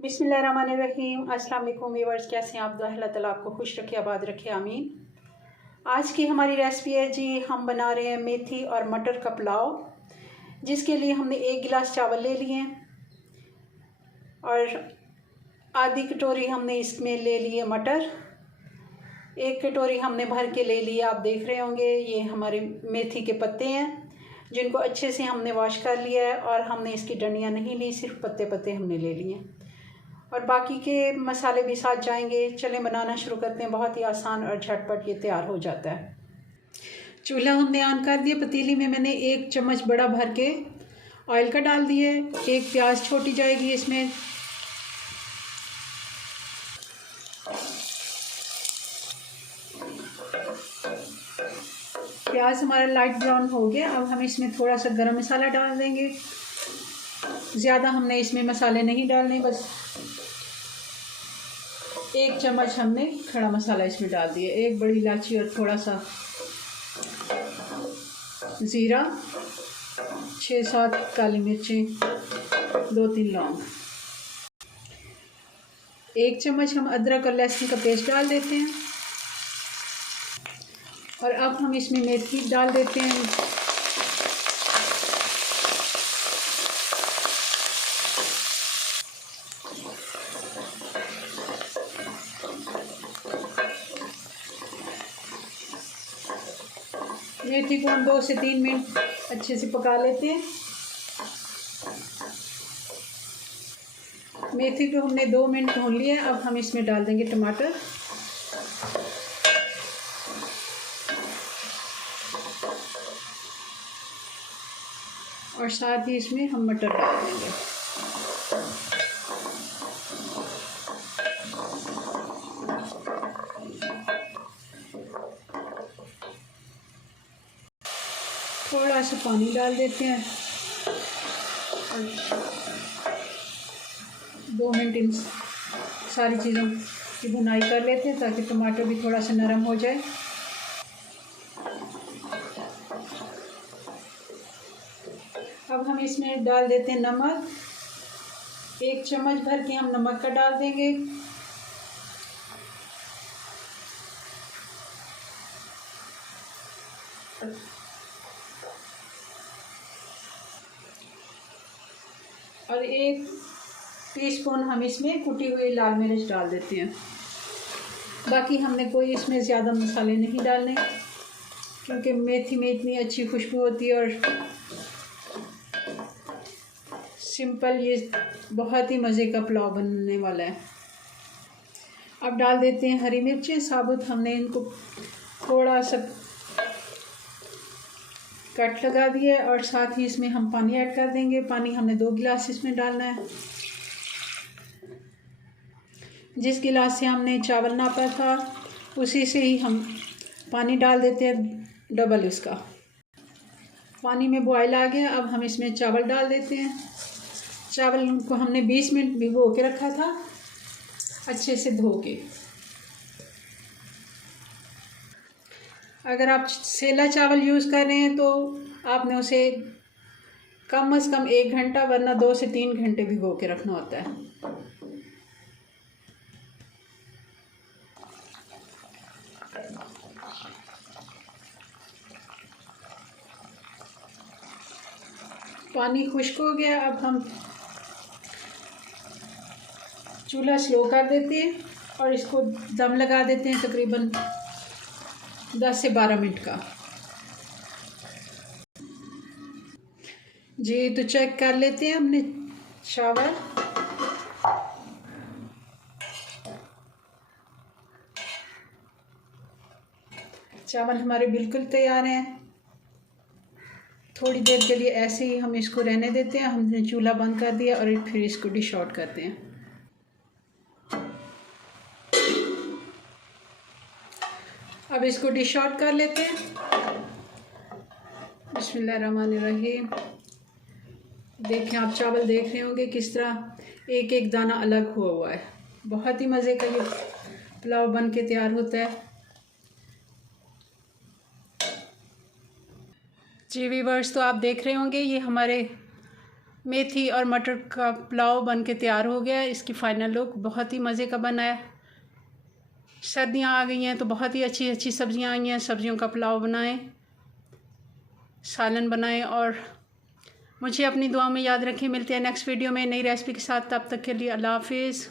बिस्मिल्लाहिर्रहमानिर्रहीम। अस्सलाम वालेकुम व्यूअर्स, कैसे हैं आप? अल्लाह ताला आपको खुश रखे, आबाद रखे, आमीन। आज की हमारी रेसिपी है जी, हम बना रहे हैं मेथी और मटर का पुलाव, जिसके लिए हमने 1 गिलास चावल ले लिए हैं और आधी कटोरी हमने इसमें ले लिए मटर, 1 कटोरी हमने भर के ले लिया। आप देख रहे होंगे ये हमारे मेथी के पत्ते हैं, जिनको अच्छे से हमने वॉश कर लिया है और हमने इसकी डंडियाँ नहीं ली, सिर्फ पत्ते पत्ते हमने ले लिए और बाकी के मसाले भी साथ जाएंगे। चलें बनाना शुरू करते हैं। बहुत ही आसान और झटपट ये तैयार हो जाता है। चूल्हा हमने ऑन कर दिया। पतीली में मैंने 1 चम्मच बड़ा भर के ऑयल का डाल दिए। 1 प्याज छोटी जाएगी इसमें। प्याज हमारा लाइट ब्राउन हो गया। अब हम इसमें थोड़ा सा गरम मसाला डाल देंगे। ज़्यादा हमने इसमें मसाले नहीं डालने, बस 1 चम्मच हमने खड़ा मसाला इसमें डाल दिया। 1 बड़ी इलायची और थोड़ा सा ज़ीरा, 6-7 काली मिर्चें, 2-3 लौंग, 1 चम्मच हम अदरक और लहसुन का पेस्ट डाल देते हैं। और अब हम इसमें मेथी डाल देते हैं। मेथी को हम 2 से 3 मिनट अच्छे से पका लेते हैं। मेथी को हमने 2 मिनट भून लिया। अब हम इसमें डाल देंगे टमाटर और साथ ही इसमें हम मटर डाल देंगे। थोड़ा सा पानी डाल देते हैं और 2 मिनट इन सारी चीज़ों की भुनाई कर लेते हैं ताकि टमाटर भी थोड़ा सा नरम हो जाए। अब हम इसमें डाल देते हैं नमक। 1 चम्मच भर के हम नमक का डाल देंगे। और 1 टीस्पून हम इसमें कुटी हुई लाल मिर्च डाल देते हैं। बाकी हमने कोई इसमें ज़्यादा मसाले नहीं डालने, क्योंकि मेथी में इतनी अच्छी खुशबू होती है और सिंपल ये बहुत ही मज़े का पुलाव बनने वाला है। अब डाल देते हैं हरी मिर्चें साबुत। हमने इनको थोड़ा सा कट लगा दिए और साथ ही इसमें हम पानी ऐड कर देंगे। पानी हमने 2 गिलास इसमें डालना है। जिस गिलास से हमने चावल नापा था उसी से ही हम पानी डाल देते हैं, डबल इसका। पानी में बॉयल आ गया। अब हम इसमें चावल डाल देते हैं। चावल को हमने 20 मिनट भिगो के रखा था, अच्छे से धो के। अगर आप सेला चावल यूज़ कर रहे हैं तो आपने उसे कम से कम 1 घंटा, वरना 2 से 3 घंटे भिगो के रखना होता है। पानी खुश्क हो गया। अब हम चूल्हा स्लो कर देते हैं और इसको दम लगा देते हैं तकरीबन 10 से 12 मिनट का। जी तो चेक कर लेते हैं हमने चावल। चावल हमारे बिल्कुल तैयार हैं। थोड़ी देर के लिए ऐसे ही हम इसको रहने देते हैं। हमने चूल्हा बंद कर दिया और फिर इसको डिश आउट करते हैं। अब इसको डिश आउट कर लेते हैं। बिस्मिल्लाहिर्रहमानिर्रहीम। देखें, आप चावल देख रहे होंगे किस तरह एक एक दाना अलग हुआ हुआ है। बहुत ही मज़े का ये पुलाव बन के तैयार होता है। जी व्यूअर्स, तो आप देख रहे होंगे ये हमारे मेथी और मटर का पुलाव बन के तैयार हो गया। इसकी फ़ाइनल लुक बहुत ही मज़े का बना है। सर्दियाँ आ गई हैं तो बहुत ही अच्छी अच्छी सब्ज़ियाँ आई हैं। सब्ज़ियों का पुलाव बनाएं, सालन बनाएं और मुझे अपनी दुआ में याद रखें। मिलते हैं नेक्स्ट वीडियो में नई रेसिपी के साथ। तब तक के लिए अल्लाह हाफिज़।